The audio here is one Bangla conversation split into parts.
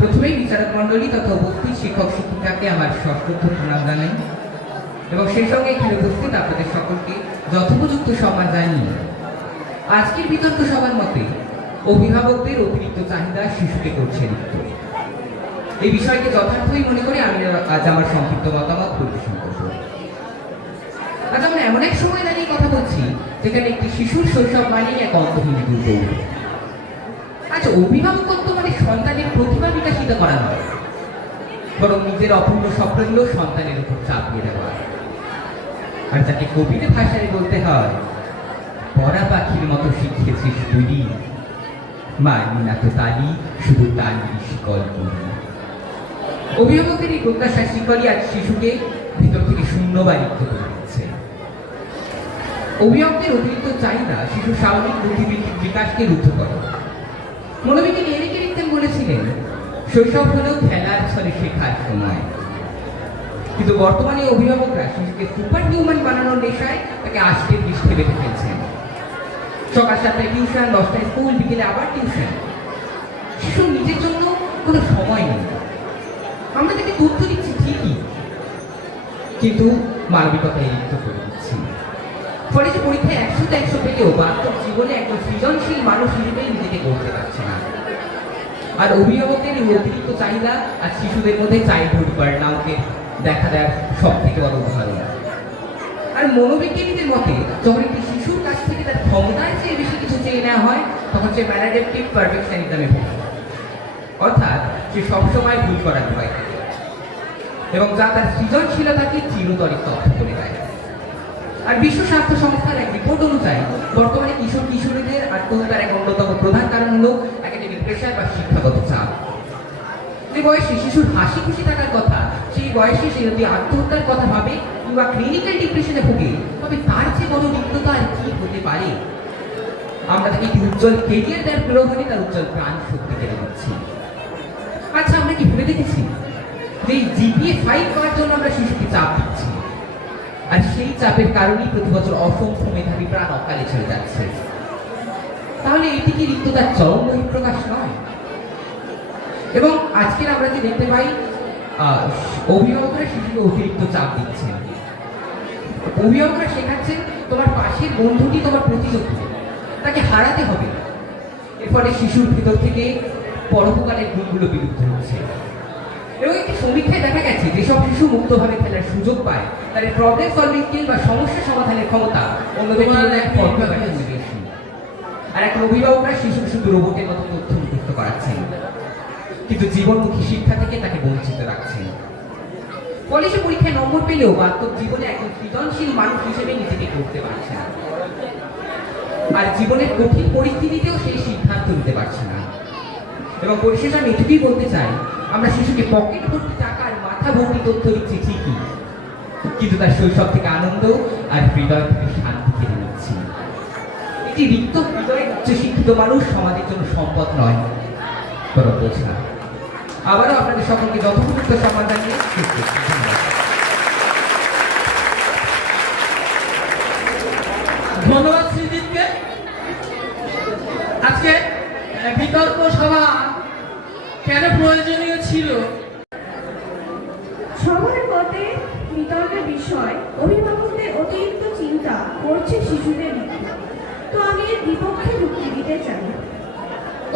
প্রথমেই বিচারক মণ্ডলী তথা উপস্থিত শিক্ষক শিক্ষিকাকে আমার সশ্রদ্ধ প্রণাম জানাই এবং সেই সঙ্গে এখানে উপস্থিত আপনাদের সকলকে যথোপযুক্ত সম্মান জানিয়ে আজকের বিতর্ক সভার মতে অভিভাবকদের অতিরিক্ত চাহিদা শিশুকে করছে রিক্ত, এই বিষয়কে যথার্থই মনে করে আমি আজ আমার সংক্ষিপ্ত মতামত পরিবেশন করব। আজ আমরা এমন এক সময় দাঁড়িয়ে কথা বলছি যেখানে একটি শিশুর শৈশব মানেই এক অন্তহীন দুর্দৌড়। আচ্ছা, অভিভাবকত্ব মানে সন্তানের প্রতিভা বিকাশিত করা নয়, বরং নিজের অপূর্ণ স্বপ্নগুলো সন্তানের উপর চাপিয়ে দেওয়া। আর যাকে কবির ভাষায় বলতে হয়, পড়া পাখির মতো শিখিয়েছিস তুই, মানি না তো তালি, শুধু তালি শিকল করি। অভিভাবকের এই প্রত্যাশা শিকলই আজ শিশুকে ভিতর থেকে শূন্য বা রিক্ত করে দিচ্ছে। অভিভাবকদের অতিরিক্ত চাহিদা শিশুর স্বাভাবিক বুদ্ধিবৃত্তিক বিকাশকে রুদ্ধ করে। মনোবিজ্ঞানী এরিক এরিকসন বলেছিলেন, শৈশব হলেও খেলার ছলে শেখার সময়। কিন্তু বর্তমানে অভিভাবকরা শিশুকে সুপার হিউম্যান বানানোর নেশায় তাকে আজকের পৃষ্ঠে বেঁধে ফেলছেন। সকাল 7টায় টিউশন, 10টায় স্কুল, বিকেলে আবার টিউশন। শিশুর নিজের জন্য কোনো সময় নেই। আমরা তাকে তথ্য দিচ্ছি ঠিকই, কিন্তু মানবিকতা রিক্ত করে দিচ্ছি। ফলে যে পরীক্ষায় 100তে 100 পেলেও বাস্তব জীবনে একজন সৃজনশীল মানুষ হিসেবে নিজেকে করতে পারছে না। আর অভিভাবকের এই অতিরিক্ত চাহিদা আর শিশুদের মধ্যে চাইল্ডহুড বার্নআউটকে দেখা দেয় সব থেকে বড় উদাহরণ। আর মনোবিজ্ঞানীদের মতে যখন একটি শিশুর কাছ থেকে তার ক্ষমতার চেয়ে বেশি কিছু চেয়ে নেওয়া হয়, তখন সে ম্যালাডাপটিভ পারফেকশনিজমে ভোগে, অর্থাৎ সে সবসময় ভুল করার ভয় থাকে এবং যা তার সৃজনশীলতাকে চিরতরে স্তব্ধ করে দেয়। আর বিশ্ব স্বাস্থ্য সংস্থার এক রিপোর্ট অনুযায়ী বর্তমানে কিশোর কিশোরীদের আত্মহত্যার এক অন্যতম প্রধান কারণ হলো একাডেমিক প্রেশার বা শিক্ষাগত চাপ। যে বয়সে শিশুর হাসি খুশি থাকার কথা, সেই বয়সে সে যদি আত্মহত্যার কথা ভাবে কিংবা ক্লিনিক্যাল ডিপ্রেশনে ভোগে, তবে তার চেয়ে বড় রিক্ততা আর কি হতে পারে? আমরা তাকে একটি উজ্জ্বল কেরিয়ার দেওয়ার প্রলোভনে তার উজ্জ্বল প্রাণ শক্তি কেড়ে নিচ্ছি। আচ্ছা, আমরা কি ভেবে দেখেছি যে জিপিএ 5 পাওয়ার জন্য আমরা শিশুকে চাপ দিচ্ছি, আর সেই চাপের কারণেই প্রতি বছর অসংখ্য মেধাবী প্রাণ অকালে চলে যাচ্ছে। তাহলে এটি কি রিক্ততার চরম বহিঃপ্রকাশ নয়? এবং আজকের আমরা যে দেখতে পাই, অভিভাবকরা শিশুকে অতিরিক্ত চাপ দিচ্ছেন। অভিভাবকরা শেখাচ্ছেন তোমার পাশের বন্ধুটি তোমার প্রতিযোগী, তাকে হারাতে হবে। এর ফলে শিশুর ভিতর থেকে পরোপকারের গুণগুলো বিলুপ্ত হচ্ছে। এবং একটি সমীক্ষায় দেখা গেছে যেসব শিশু মুক্তভাবে খেলার সুযোগ পায়, তাদের প্রবলেম সলভিং স্কিল বা সমস্যা সমাধানের ক্ষমতা অন্যদের তুলনায় 40% বেশি। আর এখন অভিভাবকরা শিশুকে শুধু রোবটের মতো তথ্য মুক্ত করাচ্ছেন, কিন্তু জীবনমুখী শিক্ষা থেকে তাকে বঞ্চিত রাখছেন। ফলে সে পরীক্ষায় নম্বর পেলেও বাস্তব জীবনে একজন সৃজনশীল মানুষ হিসেবে নিজেকে করতে পারছে না, আর জীবনের কঠিন পরিস্থিতিতেও সেই সিদ্ধান্ত নিতে পারছে না। এবং পরিশেষে আমি এটুকুই বলতে চাই, আমরা শিশুকে পকেট ভর্তি টাকা আর মাথা ভর্তি তথ্য দিচ্ছি ঠিকই, কিন্তু তার শৈশব থেকে আনন্দ আর হৃদয় থেকে শান্তি কেড়ে নিচ্ছি। একটি রিক্ত হৃদয়ে উচ্চশিক্ষিত মানুষ সমাজের জন্য সম্পদ নয়, বরং বোঝা। আবারও আপনাদের সকলকে যথোপযুক্ত সম্মান জানিয়ে ধন্যবাদ শ্রীজিৎকে। আজকে বিতর্ক সভা কেন প্রয়োজনীয় ছিল? সবার মতে বিতর্কের বিষয় অভিভাবকদের অতিরিক্ত চিন্তা করছে শিশুদের মৃত্যু। তো আমি এর বিপক্ষে যুক্তি দিতে চাই।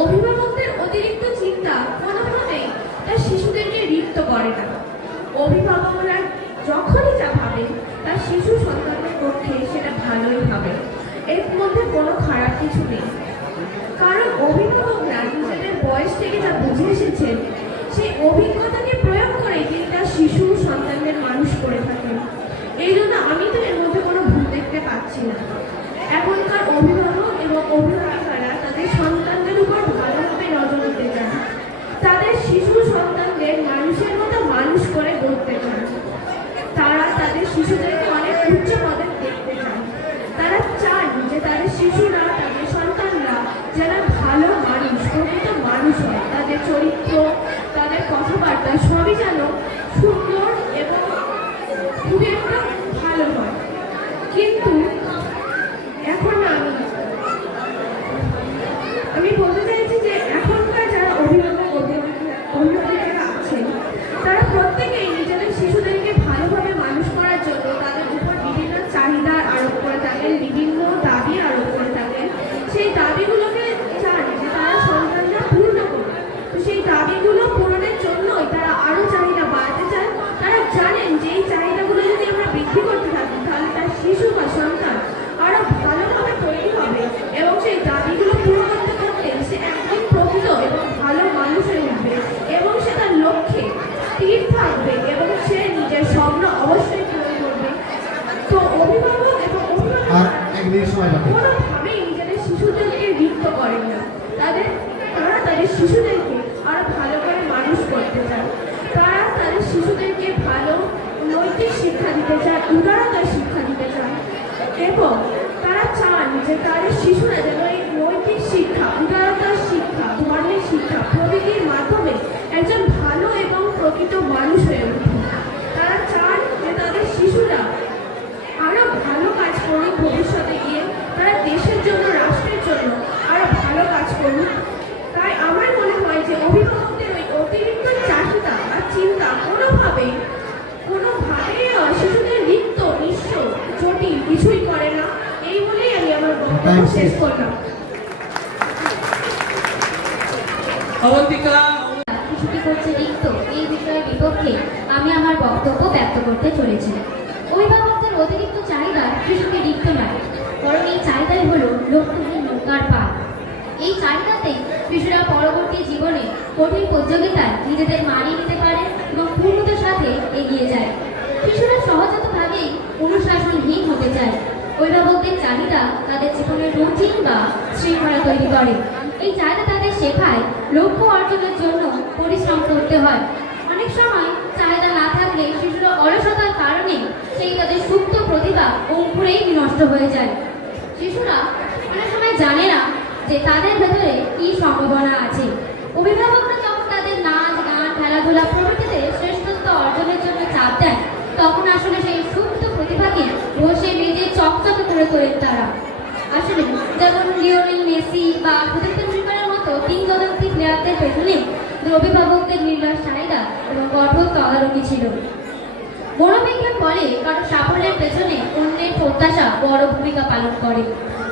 অভিভাবকদের অতিরিক্ত চিন্তা কোনোভাবেই তার শিশুদেরকে রিক্ত করে না। অভিভাবকরা যখনই যা ভাবেন তার শিশু সন্তানের পক্ষে সেটা ভালোই ভাবে, এর মধ্যে কোনো খারাপ কিছু নেই। কারণ অভিভাবকরা নিজেদের বয়স থেকে যা বুঝে এসেছেন, সেই অভিজ্ঞতাকে প্রয়োগ করে তিনি তার শিশু সন্তানদের মানুষ করে থাকেন। এই জন্য আমি তো এর মধ্যে কোনো ভুল দেখতে পাচ্ছি না। এখনকার অভিভাবক এবং অভিভাবিকারা তাদের সন্তানদের উপর ভালোভাবে নজর দিতে চান, তাদের শিশু সন্তানদের মানুষের মতো মানুষ করে গড়তে চান। তারা তাদের শিশুদেরকে অনেক উচ্চ পদে দেখতে চান। তারা চান যে তাদের শিশুরা, তাদের সন্তানরা যারা ভালো মানুষ, প্রকৃত মানুষ হয়, তাদের চরিত্র, তাদের কথাবার্তা সবই যেন সুন্দর এবং খুবই একটা ভালো হয়। কিন্তু এখন আমি বলতে চাইছি যে এখনকার যারা অভিভাবক দাবিগুলো পূরণের জন্যই তারা আরো চাহিদা বাড়াতে চায়। তারা জানেন যে এই চাহিদাগুলো যদি আমরা বৃদ্ধি করতে থাকি তাহলে তার শিশু বা সন্তান আরো ভালোভাবে তৈরি হবে এবং সেই দাবিগুলো পূরণ করতে করতে সে একদম প্রকৃত এবং ভালো মানুষ হয়ে উঠবে এবং সে তার লক্ষ্যে স্থির থাকবে এবং সে নিজের স্বপ্ন অবশ্যই পূরণ করবে। তো অভিভাবক এবং আর এক মিনিট সময় বাকি। কোনোভাবেই নিজেদের শিশুদেরকে রিক্ত করেন না। তারা তাদের শিশুদেরকে আরো ভালো করে মানুষ করতে চায়। তারা তাদের শিশুদেরকে ভালো নৈতিক শিক্ষা দিতে চায়, উদারতার শিক্ষা দিতে চায় এবং তারা চান যে তাদের শিশুরা যেন এই নৈতিক শিক্ষা, উদারতার শিক্ষা, ধর্মের শিক্ষা প্রভৃতির মাধ্যমে একজন ভালো এবং প্রকৃত মানুষ হয়ে ওঠে। তারা চান যে তাদের শিশুরা আরো ভালো কাজ করুক, ভবিষ্যতে গিয়ে তারা দেশের জন্য, রাষ্ট্রের জন্য আরো ভালো কাজ করুক। তাই আমার মনে হয় যে অভিভাবকদের ওই অতিরিক্ত চাহিদা বা চিন্তা কোনোভাবেই শিশুদের রিক্ত, নিঃস্ব, জটিল কিছুই করে না। এই বলেই আমি আমার বক্তব্য শেষ করলাম। অবন্তিকা, শিশুটি করছে রিক্ত, এই বিষয়ের বিপক্ষে আমি আমার বক্তব্য ব্যক্ত করতে চলেছি। অভিভাবকদের অতিরিক্ত চাহিদা শিশুকে রিক্ত নয়, বরং এই চাহিদাই হলো লক্ষ্যহীন নৌকার পাল। এই চাহিদাতেই শিশুরা পরবর্তী জীবনে কঠিন প্রতিযোগিতায় নিজেদের মানিয়ে নিতে পারে এবং পূর্ণতার সাথে এগিয়ে যায়। শিশুরা সহজাতভাবেই অনুশাসনহীন হতে চায়। অভিভাবকদের চাহিদা তাদের জীবনের রুটিন বা শৃঙ্খলা তৈরি করে। এই চাহিদা তাদের শেখায় লক্ষ্য অর্জনের জন্য পরিশ্রম করতে হয়। অনেক সময় চাহিদা না থাকলে শিশুরা অলসতার কারণে সেই তাদের সুপ্ত প্রতিভা অঙ্কুরেই নষ্ট হয়ে যায়। শিশুরা অনেক সময় জানে না যে তাদের ভেতরে কি সম্ভাবনা আছে। অভিভাবকরা যখন তাদের নাচ, গান, খেলাধুলা প্রভৃতিতে শ্রেষ্ঠত্ব অর্জনের জন্য চাপ দেয়, তখন আসলে সেই সুপ্ত প্রতিভাকে বসে মেজে চকচকে করে তোলেন তারা। আসলে যেমন লিওনেল মেসি বা সচিন তেন্ডুলকরের মতো কিংবদন্তি প্লেয়ারদের পেছনে অভিভাবকদের নির্লস চাহিদা এবং কঠোর তদারকি ছিল। মনোবিজ্ঞান বলে কারো সাফল্যের পেছনে অন্যের প্রত্যাশা বড় ভূমিকা পালন করে।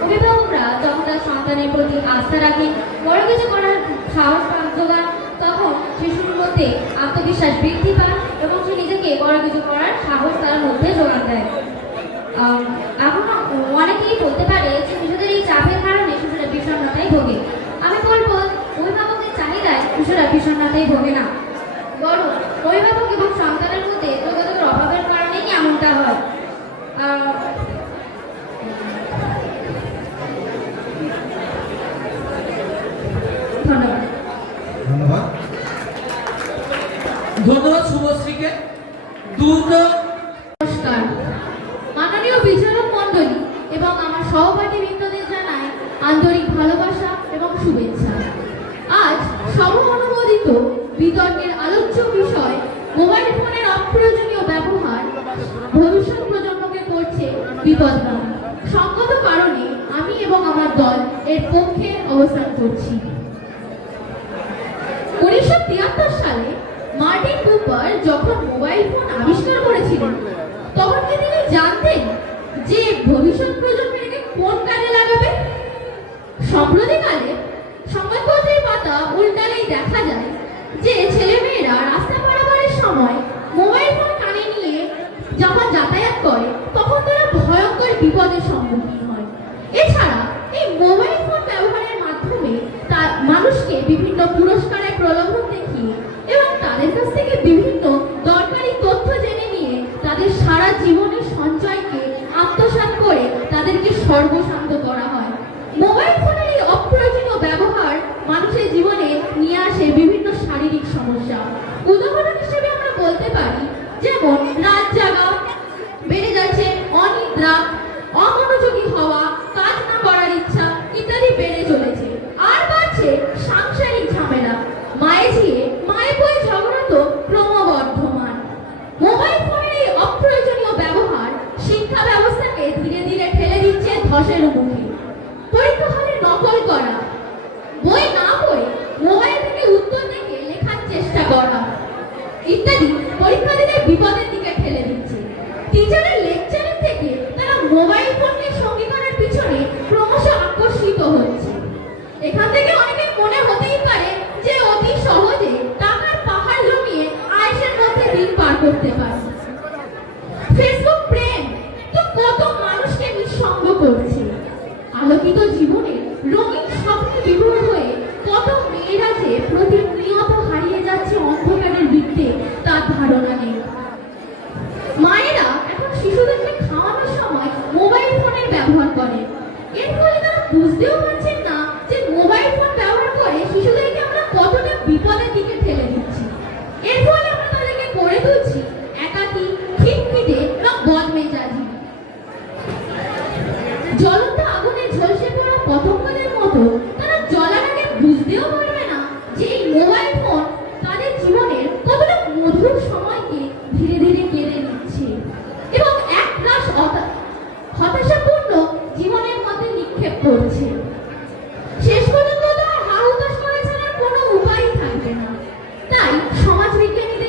অভিভাবকরা যখন তার সন্তানের প্রতি আস্থা রাখেন, বড় কিছু করার সাহস যোগান, তখন শিশুর মধ্যে আত্মবিশ্বাস বৃদ্ধি পায় এবং সে নিজেকে বড় কিছু করার সাহস তার মধ্যে যোগান দেয়। এখন অনেকেই বলতে পারে যে শিশুদের এই চাপের কারণে শিশুরা বিষণ্ণতায় ভোগে। আমি বলবো অভিভাবকের চাহিদায় শিশুরা বিষণ্ণতায় ভোগে না, বরং অভিভাবক এবং সন্তানের মধ্যে যোগাযোগের অভাবের কারণেই এমনটা হয়। ধন্যবাদ। ধন্যবাদ। ধন্যবাদ শুভশ্রীকে। দ্রুত নমস্কার মাননীয় বিচারক মণ্ডলী এবং আমার সহপাঠী বৃন্দদের জানাই আন্তরিক ভালোবাসা এবং শুভেচ্ছা। আজ সর্ব অনুমোদিত বিতর্কের আলোচ্য বিষয় মোবাইল ফোনের অপ্রয়োজনীয় ব্যবহার ভবিষ্যৎ প্রজন্মকে করছে বিপদময়। সঙ্গত কারণে আমি এবং আমার দল এর পক্ষে অবস্থান করছি। 1973 সালে মার্টিন কুপার যখন মোবাইল ফোন আবিষ্কার করেছিলেন, তখন কি তিনি জানতেন যে ভবিষ্যৎ প্রজন্মের একে কোন কাজে লাগাবে? সম্প্রতিকালে সংবাদপত্রের পাতা উল্টালেই দেখা যায় যে ছেলেমেয়েরা রাস্তা পারাপারের সময় মোবাইল ফোন কানে নিয়ে যখন যাতায়াত করে, তখন তারা ভয়ঙ্কর বিপদের সম্মুখীন হয়। এছাড়া এই মোবাইল ফোন ব্যবহারের মাধ্যমে তা মানুষকে বিভিন্ন পুরস্কারের প্রলোভন দেখিয়ে এবং তাদের কাছ থেকে বিভিন্ন দরকারি তথ্য জেনে নিয়ে তাদের সারা জীবনের সঞ্চয়কে আত্মসাৎ করে তাদেরকে সর্বশান্ত করা হয়। মোবাইল ফোনের এই অপ্রয়োজনীয় ব্যবহার মানুষের জীবনে নিয়ে আসে বিভিন্ন শারীরিক সমস্যা। উদাহরণ হিসেবে আমরা বলতে পারি, যেমন রাত জাগা বেড়ে যাচ্ছে, অনিদ্রা, অমনোযোগী হওয়া, কাজ না করার ইচ্ছা ইত্যাদি বেড়ে চলেছে। আর বাড়ছে সাংসারিক ঝামেলা, মায়ে ঝিয়ে মায়ে বই ঝগড়া তো ক্রমবর্ধমান। মোবাইল ফোনের এই অপ্রয়োজনীয় ব্যবহার শিক্ষা ব্যবস্থাকে ধীরে ধীরে ঠেলে দিচ্ছে ধসের মুখে। পরীক্ষা হলে নকল করা, বই না পড়ে মোবাইল থেকে উত্তর দেখে লেখার চেষ্টা করা ইত্যাদি পরীক্ষার্থীদের বিপদের দিকে ঠেলে দিচ্ছে। টিচারের লেকচারের থেকে তারা মোবাইল ফোনকে সঙ্গী করার পিছনে ক্রমশ আকর্ষিত হচ্ছে। এখান থেকে অনেকের মনে হতেই পারে যে অতি সহজে তারা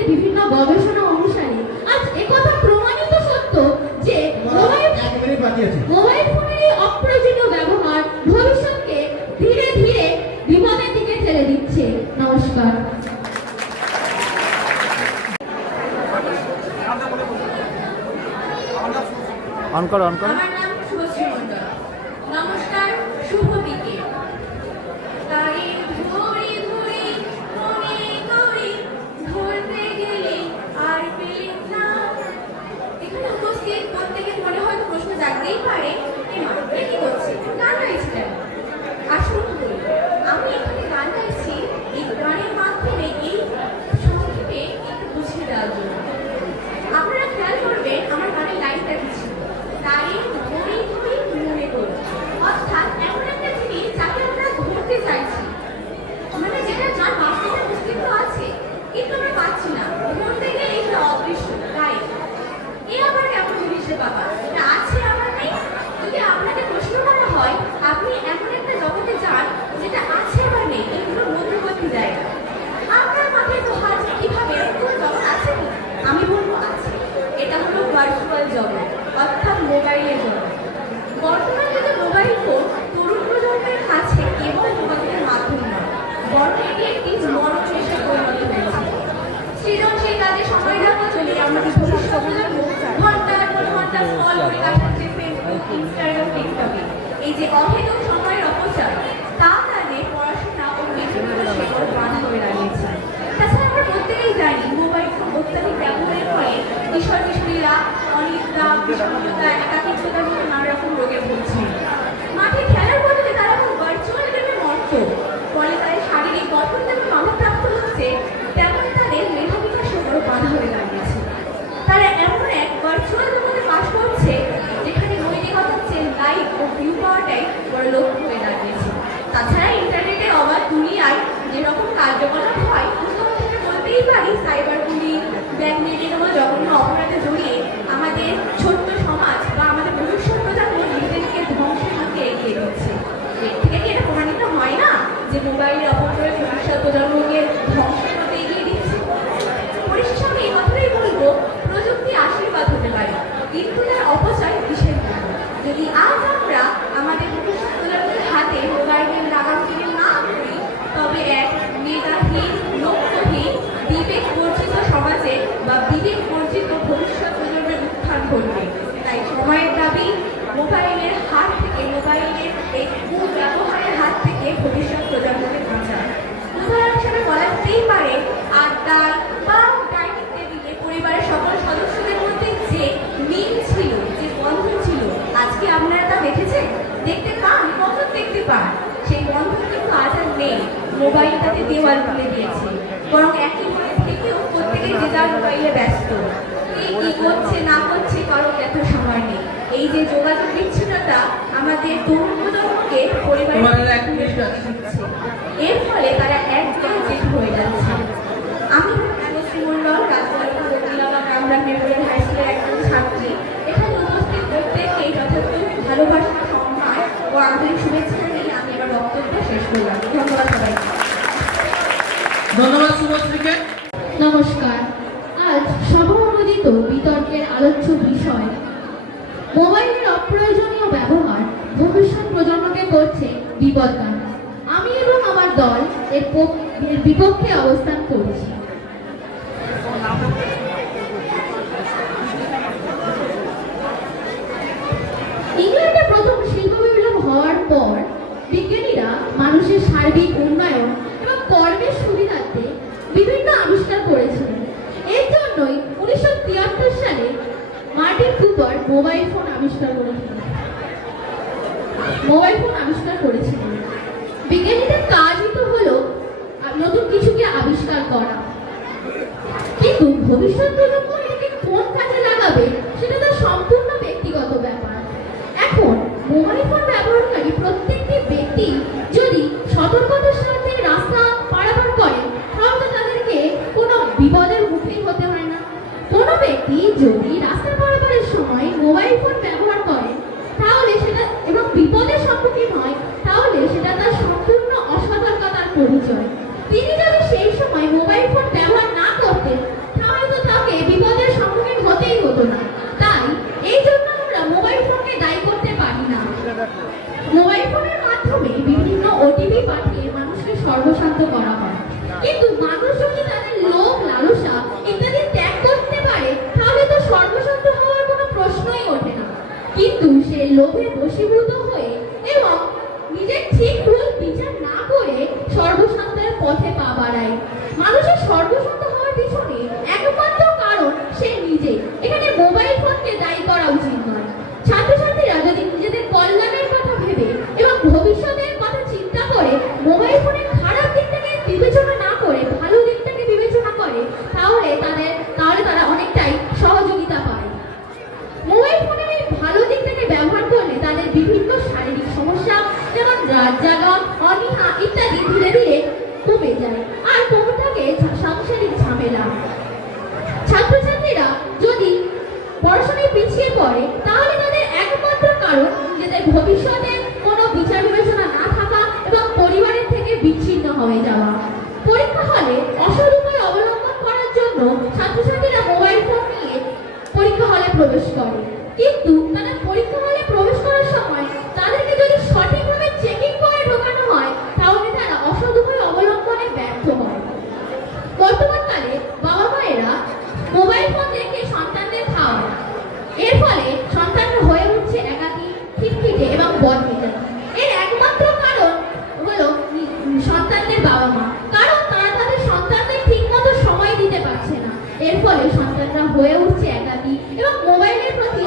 বিভিন্ন গবেষণা অনুসারে আজ একথা প্রমাণিত সত্য যে এক মিনিট বাকি আছে। মোবাইল ফোনের এই অপ্রয়োজনীয় ব্যবহার ভবিষ্যৎকে ধীরে ধীরে বিপদের দিকে ঠেলে দিচ্ছে। নমস্কার। অন করো অন করো। আমার নাম শুভশ্রী মণ্ডল। নমস্কার, শুভ বিকেল। তারে ধরে ধরে মনে করে ধরতে গেলে আর পেলেন না। এখানে উপস্থিত প্রত্যেকের মনে হয়তো প্রশ্ন জাগতেই পারে, এই মানুষটা কি করছে, গান গাইছিলেন। আসুন বলি, আমি এখানে গান গাইছি এই গানের মাধ্যমে এই সংক্ষেপে একটু বুঝিয়ে দেওয়ার জন্য। আপনারা খেয়াল করবেন আমার গানের লাইনটা কি ছিল, তারে ধরে ধরে মনে করে। অর্থাৎ এমন একটা জিনিস যাকে আমরা ধরতে চাইছি, মানে যেটা যার বাস্তবে অস্তিত্ব আছে কিন্তু আমরা পাচ্ছি না, ধরতে গেলে এটা অদৃশ্য গায়ে। এ আবার কেমন জিনিস রে বাবা, এটা আছে আবার নেই। যদি আপনাকে প্রশ্ন করা হয় আপনি এমন একটা জগতে যান যেটা আছে আবার নেই, এগুলো মধ্যবর্তী জায়গা। আপনার মাথায় তো হাত কিভাবে কোনো জগৎ আছে কি? আমি বলবো আছে। এটা হলো ভার্চুয়াল জগৎ, অর্থাৎ মোবাইলের জগৎ। বর্তমান যুগে মোবাইল ফোন তরুণ প্রজন্মের কাছে কেবল যোগাযোগের মাধ্যম নয়, বরং এটি একটি বড় পেশা পরিণত হয়েছে। সৃজনশীল কাজে সময় দেওয়া চলে আমাদের ভবিষ্যৎ প্রজন্ম ঘন্টার পর ঘন্টা স্ক্রল করে কাটাচ্ছে ফেসবুক, ইনস্টাগ্রাম, টিকটকে। এই যে অহেতুক সময়ের অপচয়, তা তাদের পড়াশোনা ও মেধাবীর শেকড় বাঁধা হয়ে দাঁড়িয়েছে। তাছাড়া আমরা প্রত্যেকেই জানি মোবাইল ফোন অত্যাধিক ব্যবহারের ফলে কিশোর কিশোরীরা অনিদ্রা, বিষণ্ণতা, একাকিত্বতার মতো নানা রকম রোগে ভুগছে। মাঠে খেলার বদলে তারা এখন ভার্চুয়াল গেমে মত্ত। ফলে তাদের শারীরিক গঠন যেমন বাধাপ্রাপ্ত হচ্ছে, তেমন তাদের মেধা বিকাশেরও বাধা হয়ে দাঁড়িয়েছে। তারা এমন এক ভার্চুয়াল জগতে বাস করছে যেখানে নৈতিকতার চেয়ে লাইক ও ভিউ পাওয়াটাই বড় লক্ষ্য হয়ে দাঁড়িয়েছে। তাছাড়া ইন্টারনেটের অবাধ দুনিয়ায় যেরকম কার্যকলাপ হয়, প্রথম থেকে বলতেই পারি সাইবার বুলিং, ব্ল্যাকমেইলিং ও জঘন্য অপরাধে জড়িয়ে আমাদের ছোট্ট সমাজ বা আমাদের ভবিষ্যৎ প্রজন্ম নিজেদেরকে ধ্বংসের দিকে এগিয়ে দিচ্ছে। এর থেকে কি এটা প্রমাণিত হয় না যে মোবাইলের অপপ্রয়োগ ভবিষ্যৎ প্রজন্মকে ধ্বংসের পথে এগিয়ে দিচ্ছে? পরিশেষে আমি এই কথাটাই বলবো, প্রযুক্তি আশীর্বাদ হতে পারে, কিন্তু তার অপচয় বিশেষ ভালো। যদি আজ আমরা আমাদের ভবিষ্যৎ প্রজন্মের হাতে মোবাইলের লাগাম টেনে না করি, তবে এক মেধাহীন, লক্ষ্যহীন, বিবেক বর্জিত সমাজে বা বিবেক বর্জিত ভবিষ্যৎ প্রজন্মের উত্থান ঘটবে। তাই সময়ের দাবি, মোবাইলের হাত থেকে, মোবাইলের এই কুব্যবহারের হাত থেকে ভবিষ্যৎ প্রজন্মকে বাঁচান। উদাহরণ হিসেবে বলা যেতেই পারে, আড্ডায় বা ডাইনিং টেবিলে পরিবারের সকল সদস্যদের মধ্যে যে মিল ছিল, যে বন্ধন ছিল, আজকে আপনারা তা দেখেছেন, দেখতে পান, কখন দেখতে পান? সেই বন্ধন কিন্তু আজ আর নেই। মোবাইল তাতে দেওয়াল তুলে দিয়েছে। বরং একই ঘরে থেকেও প্রত্যেকে যে যার মোবাইলে ব্যস্ত। কে কি করছে না করছে কারোর এত সময় নেই। এই যে যোগাযোগ বিচ্ছিন্নতা আমাদের তরুণ প্রজন্মকে পরিবারের তোমার থেকে এক দূরে মিনিট আছে। সরিয়ে দিচ্ছে। এর ফলে তারা একদম জেদ হয়ে যাচ্ছে। আমি শ্রী মণ্ডল, রাজবাড়ি বদিলাবাগ রামরাম মেমোরিয়াল হাই স্কুলের একজন ছাত্রী। এখানে উপস্থিত প্রত্যেককে যথাযথ ভালোবাসা, সম্মান ও আন্তরিক শুভেচ্ছা জানিয়ে আমি আমার বক্তব্য শেষ করলাম। ধন্যবাদ সবাইকে। ধন্যবাদ শুভশ্রীকে। নমস্কার। আজ সর্বমনোদিত বিতর্কের আলোচ্য বিষয় মোবাইলের অপ্রয়োজনীয় ব্যবহার ভবিষ্যৎ প্রজন্মকে করছে বিপদগামী। আমি এবং আমার দল এর বিপক্ষে অবস্থান করছি। ইংল্যান্ডে প্রথম শিল্প বিপ্লব হওয়ার পর বিজ্ঞানীরা মানুষের সার্বিক উন্নয়ন এবং কর্মের সুবিধার্থে বিভিন্ন আবিষ্কার করেছিলেন। এর জন্যই 1973 সালে মার্টিন কুপার মোবাইল ফোন আবিষ্কার করেছিলেন। বিজ্ঞানীদের কাজই তো হলো নতুন কিছুকে আবিষ্কার করা, কিন্তু ভবিষ্যৎ প্রজন্ম একে কোন কাজে লাগাবে সেটা তার সম্পূর্ণ ব্যক্তিগত ব্যাপার। এখন মোবাইল ফোন ব্যবহারকারী প্রত্যেকটি ব্যক্তি যদি সতর্কতার সাথে রাস্তা পারাপার করে, তাহলে তাদেরকে কোনো বিপদের মুখে হতে হয় না। কোনো ব্যক্তি যদি রাস্তা পারাপারের সময় মোবাইল ফোন ব্যবহার করে তাহলে সেটা এবং বিপদের সম্মুখীন হয়, তাহলে সেটা তার সম্পূর্ণ অসতর্কতার পরিচয়। তিনি যদি সেই সময় মোবাইল ফোন ব্যবহার না করতেন করা হয়। কিন্তু মানুষ যদি তাদের লোভ, লালসা ইত্যাদি ত্যাগ করতে পারে তাহলে তো সর্বশান্ত হওয়ার কোনো প্রশ্নই ওঠে না। কিন্তু সে লোভে বশীভূত হয়ে এবং নিজের ঠিক ভুল বিচার না করে সর্বশান্তের পথে পা বাড়ায়। মানুষের সর্বশান্ত হওয়ার পিছনে একমাত্র কারণ সে নিজে। এখানে মোবাইল ফোনকে দায়ী করা উচিত নয়। ছাত্রছাত্রীরা যদি নিজেদের কল্যাণের কথা ভেবে এবং ভবিষ্যতের কথা চিন্তা করে মোবাইল ফোনের খারাপ দিকটাকে বিবেচনা না করে ভালো দিকটাকে বিবেচনা করে তাহলে তারা অনেকটাই সহযোগিতা পায়। মোবাইল ফোনের এই ভালো দিকটাকে ব্যবহার করলে তাদের বিভিন্ন শারীরিক সমস্যা যেমন রাত জাগা, অনীহা ইত্যাদি ধীরে ধীরে কমে যায় আর কমে থাকে সাংসারিক ঝামেলা। ছাত্রছাত্রীরা যদি পড়াশোনায় পিছিয়ে পড়ে তাহলে তাদের একমাত্র কারণ নিজেদের ভবিষ্যতে কোনো বিচার বিবেচনা না থাকা এবং পরিবারের থেকে বিচ্ছিন্ন হয়ে যাওয়া। পরীক্ষা হলে অসৎ উপায় অবলম্বন করার জন্য ছাত্রছাত্রীরা মোবাইল ফোন নিয়ে পরীক্ষা হলে প্রবেশ করে। কিন্তু তারা পরীক্ষা হলে প্রবেশ করার সময় তাদেরকে যদি সঠিকভাবে চেকিং করে ঢোকানো হয় তাহলে তারা অসৎ উপায় অবলম্বনে ব্যর্থ হয়। বর্তমানকালে বাবা মায়েরা মোবাইল ফোন দেখে সন্তানদের খাওয়ায়। এর ফলে সন্তানরা হয়ে উঠছে একাকী, খিটখিটে এবং বদমেজাজি। এর একমাত্র কারণ হলো সন্তানদের বাবা মা, কারণ তারা তাদের সন্তানদের ঠিকমতো সময় দিতে পারছে না। এর ফলে সন্তানরা হয়ে উঠছে একাকী এবং মোবাইলের প্রতি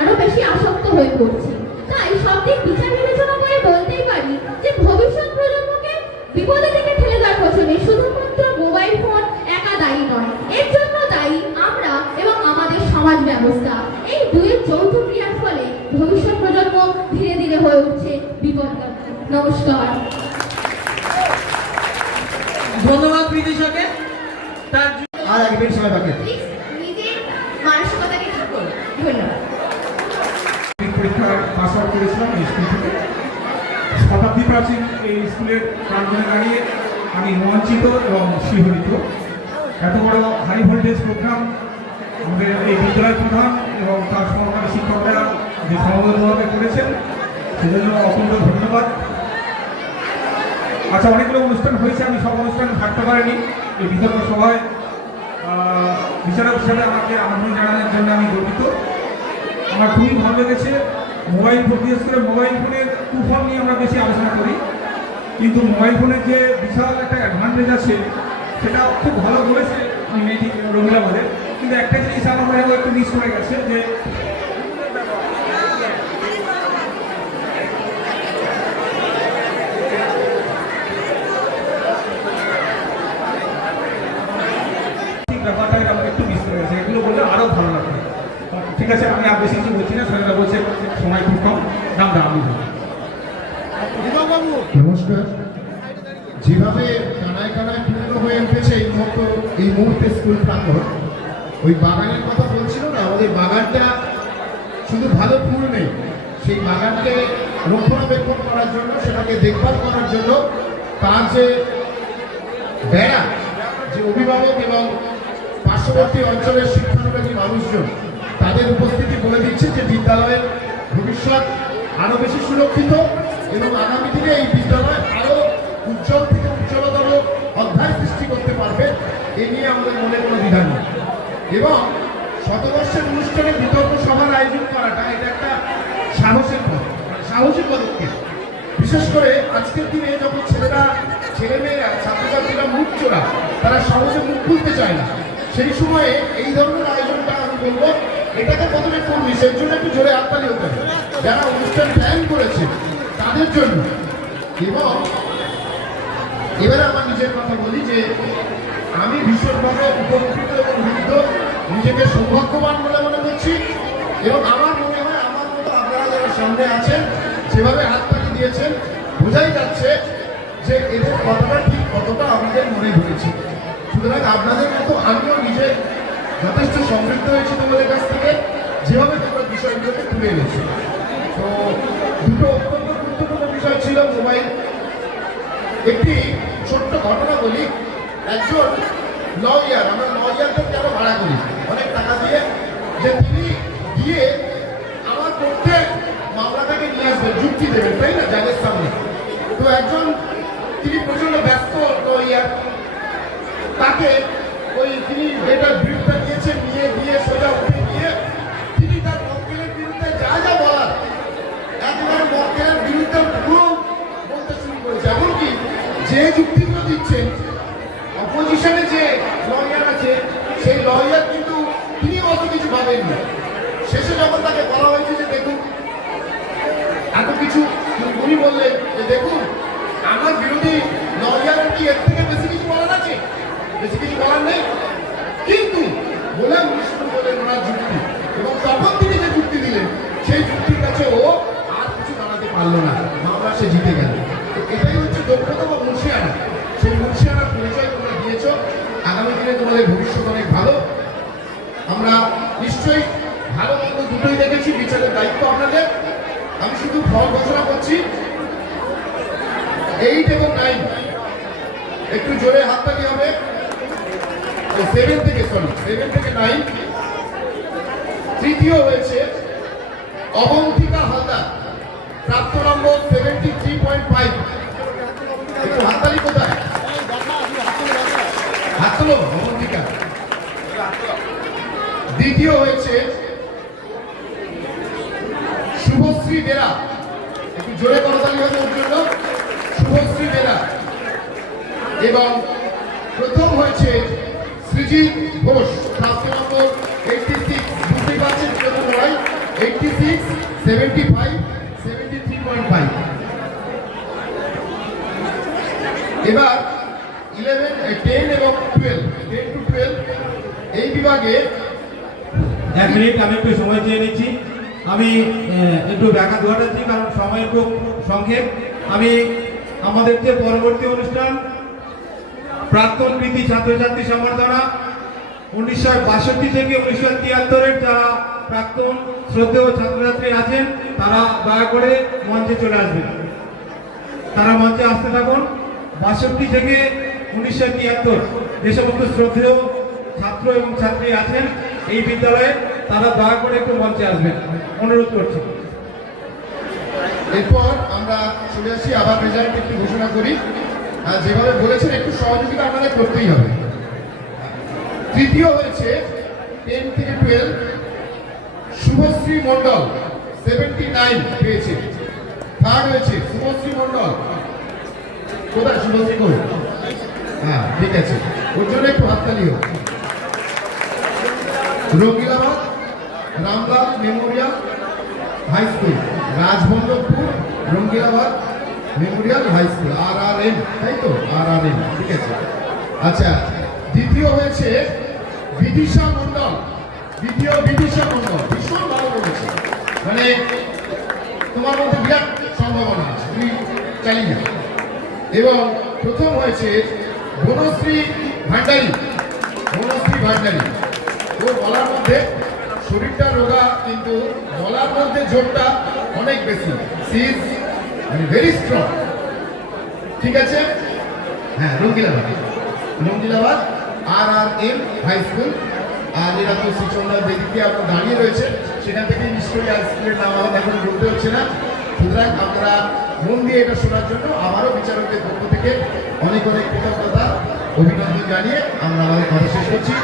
আরো বেশি আসক্ত হয়ে পড়ছে। তাই সব দিক বিচার বিবেচনা করে বলতেই পারি যে ভবিষ্যৎ প্রজন্মকে বিপদের দিকে ঠেলে দেওয়ার পেছনে শুধুমাত্র মোবাইল ফোন একা দায়ী নয়, এর জন্য দায়ী আমরা এবং আমাদের সমাজ ব্যবস্থা। এই দুয়ের যৌথ ক্রিয়ার ফলে ভবিষ্যৎ প্রজন্ম ধীরে ধীরে হয়ে উঠছে বিপদগামী। নমস্কার। ধন্যবাদ বিদেশকে। তার আর 1 মিনিট সময় বাকি আছে। নিজের মানসিকতাকে ঠিক করুন। ধন্যবাদ। পরীক্ষা পাস আউট করেছিলাম এই স্কুল থেকে। শতাব্দী প্রাচীন এই স্কুলের প্রাঙ্গণে দাঁড়িয়ে আমি রোমাঞ্চিত এবং শিহরিত। এত বড় হাই ভোল্টেজ প্রোগ্রাম আমাদের এই বিদ্যালয় প্রধান এবং তার সহকারী শিক্ষকরা যে সমবেতভাবে করেছেন সেজন্য অত্যন্ত ধন্যবাদ। আচ্ছা, অনেকগুলো অনুষ্ঠান হয়েছে, আমি সব অনুষ্ঠানে থাকতে পারিনি। এই বিতর্ক সভায় বিচারক হিসাবে আমাকে আমন্ত্রণ জানানোর জন্য আমি গর্বিত। আমার খুবই ভালো লেগেছে। মোবাইল ফোন, বিশেষ করে মোবাইল ফোনের কুফল নিয়ে আমরা বেশি আলোচনা করি, কিন্তু মোবাইল ফোনের যে বিশাল একটা অ্যাডভান্টেজ আছে সেটা খুব ভালো বলেছে মেয়েটি রমিলা বলে। কিন্তু একটা জিনিস আমার মনে হয় একটু মিস করে গেছে, যে ব্যাপারটা একটু মিস করে গেছে। এগুলো বললে আরও ভালো লাগবে। ঠিক আছে, আমি আর বেশি কিছু বলছি না। ছেলেরা বলছে সময় খুব কম, দামটা আমি নমস্কার। যেভাবে কানায় কানায় পূর্ণ হয়ে উঠেছে এই মুহূর্তে স্কুল প্রাঙ্গণ, ওই বাগানের কথা বলছিল না, আমাদের বাগানটা শুধু ভালো ফুল নেই, সেই বাগানকে রক্ষণাবেক্ষণ করার জন্য, সেটাকে দেখভাল করার জন্য তার যে বেড়া, যে অভিভাবক এবং পার্শ্ববর্তী অঞ্চলের শিক্ষানুরাগী মানুষজন তাদের উপস্থিতি বলে দিচ্ছে যে বিদ্যালয়ের ভবিষ্যৎ আরো বেশি সুরক্ষিত এবং আগামী দিনে এই বিদ্যালয় আরো উজ্জ্বল থেকে উজ্জ্বলতর অধ্যায় সৃষ্টি করতে পারবে। এ নিয়ে আমাদের মনে কোনো দ্বিধা নেই। এবং শতবর্ষের অনুষ্ঠানে বিতর্ক সভার আয়োজন করাটা এটা একটা সাহসী পদক্ষেপ। বিশেষ করে আজকের দিনে যখন ছেলেমেয়েরা ছাত্রছাত্রীরা মুখ চোরা, তারা সহজে মুখ খুলতে চায় না, সেই সময়ে এই ধরনের আয়োজনটা আমি বলবো এটাকে প্রথমে করবি, সেই জন্য একটু জোরে হাততালি হতে হবে যারা অনুষ্ঠান প্ল্যান করেছে তাদের জন্য। এবং এবারে আমার নিজের কথা বলি যে আমি ভীষণভাবে উপকৃত এবং মুগ্ধ, নিজেকে সৌভাগ্যবান বলে মনে করছি। এবং আমার মনে হয় আমার মতো আপনারা যারা সামনে আছেন যেভাবে হাততালি দিয়েছেন, বোঝাই যাচ্ছে যে এদের কথাটা ঠিক কতটা আমাদের মনে ধরেছে। সুতরাং আপনাদের মতো আমিও নিজে যথেষ্ট সমৃদ্ধ হয়েছি তোমাদের কাছ থেকে, যেভাবে তোমরা বিষয়গুলোকে তুলে এনেছি। তো দুটো অত্যন্ত গুরুত্বপূর্ণ বিষয় ছিল মোবাইল। একটি ছোট্ট ঘটনা বলি। একজন লয়ার, আমরা লয়ারদের কেন ভাড়া করি অনেক টাকা দিয়ে, যে তিনি গিয়ে আমার কোর্টে মামলাটাকে নিয়ে আসবেন, যুক্তি দেবেন, তাই না, জাজের সামনে। তো একজন তাকে ওই তিনি এটা ব্রিফটা নিয়েছেন, নিয়ে দিয়ে সোজা উঠে গিয়ে তিনি তার মক্কেলের বিরুদ্ধে যা যা বলার একেবারে মক্কেলের বিরুদ্ধে পুরো বলতে শুরু করেছে। এমনকি যে যুক্তিগুলো দিচ্ছেন অপোজিশনে যে লয়ার আছে সেই লয়ার কিন্তু তিনি অত কিছু ভাবেননি। শেষে যখন তাকে বলা হয়েছে যে দেখুন এত কিছু, উনি বললেন যে দেখুন আমার বিরোধী লয়ারের কি এর থেকে বেশি কিছু বলার আছে? বেশি কিছু বলার নেই। কিন্তু বলে উনি শুরু করলেন ওনার যুক্তি, এবং তখন তিনি যে যুক্তি দিলেন সেই যুক্তির কাছে ও আর কিছু দাঁড়াতে পারলো না, মামলা সে জিতে গেল। তো এটাই হচ্ছে দক্ষতা বা মুন্সিয়ানা। সেই মুন্সিয়ানার পরিচয় তোমরা দিয়েছ। আগামী দিনে তোমাদের ভবিষ্যৎ অনেক ভালো। আমরা নিশ্চয়ই ভালো মন্দ দুটোই দেখেছি, বিচারের দায়িত্ব আপনাদের। আমি শুধু ফল ঘোষণা করছি, 8 এবং 9 একটু জোরে হাততালি হবে। 7 থেকে 9 তৃতীয় হয়েছে অবন্তিকা হালদার, প্রাপ্ত নম্বর 73.5। একটু হাততালি কোথায়? হাত তোলো অবন্তিকা। দ্বিতীয় হয়েছে শুভশ্রী বেরা, একটু জোরে করতালি হবে ওর জন্য, শুভশ্রী বেরা। এবং প্রথম হয়েছে সৃজিত ঘোষ, প্রাপ্ত নম্বর 86। বুঝতেই পারছেন প্রথম লড়াই 86, 75, 73.5। এবার 11, 10 এবং 12, 10 to 12 এই বিভাগে 1 মিনিট আমি একটু সময় চেয়ে নিচ্ছি। আমি একটু ব্যাখ্যা ঘটাচ্ছি কারণ সময় খুব সংক্ষেপ। আমি আমাদের যে পরবর্তী অনুষ্ঠান প্রাক্তন কৃতি ছাত্রছাত্রী সম্বর্ধনা 1962 থেকে 1973-এর যারা প্রাক্তন শ্রদ্ধেয় ছাত্রছাত্রী আছেন তারা দয়া করে মঞ্চে চলে আসবেন। তারা মঞ্চে আসতে থাকুন। 62 থেকে 1973 যে সমস্ত শ্রদ্ধেয় ছাত্র এবং ছাত্রী আছেন এই বিদ্যালয়ে তারা দয়া করে একটু মঞ্চে আসবেন, অনুরোধ করছি। এরপর আমরা চলে আসি, আবার রেজাল্ট একটু ঘোষণা করি। আর যেভাবে বলেছেন একটু সহযোগিতা আপনাদের করতেই হবে। তৃতীয় হয়েছে 10 থেকে 12 শুভশ্রী মণ্ডল, 79 পেয়েছে। থার্ড হয়েছে শুভশ্রী মণ্ডল। কোথায় শুভশ্রী? কোথায়? হ্যাঁ ঠিক আছে, ওর জন্য একটু হাততালি হোক। Rangilabad Ramlal memorial high school, Rajballavpur Rangilabad memorial high school, RRM, তাই তো? RRM, ঠিক আছে। আচ্ছা, দ্বিতীয় হয়েছে বিদিশা মণ্ডল, বিদিশা মণ্ডল, ভীষণ ভালো করেছে। মানে তোমার মধ্যে বিরাট সম্ভাবনা আছে, তুমি চালিয়ে যাও। এবং প্রথম হয়েছে বনশ্রী ভান্ডারী, ও বলার মধ্যে শরীরটা রোগা কিন্তু বলার মধ্যে জোরটা অনেক বেশি, সি ইজ মানে ভেরি স্ট্রং। ঠিক আছে, হ্যাঁ রঙ্গিলাবাদ RRM হাই স্কুল। আর এরা তো শিক্ষকরা যেদিকে আপনার দাঁড়িয়ে রয়েছে সেখান থেকে নিশ্চয়ই আর স্কুলের নাম আমাদের এখন বলতে হচ্ছে না। সুতরাং আপনারা মন দিয়ে এটা শোনার জন্য আমারও বিচারকদের পক্ষ থেকে অনেক কৃতজ্ঞতা অভিনন্দন জানিয়ে আমরা আমাদের কথা শেষ করছি।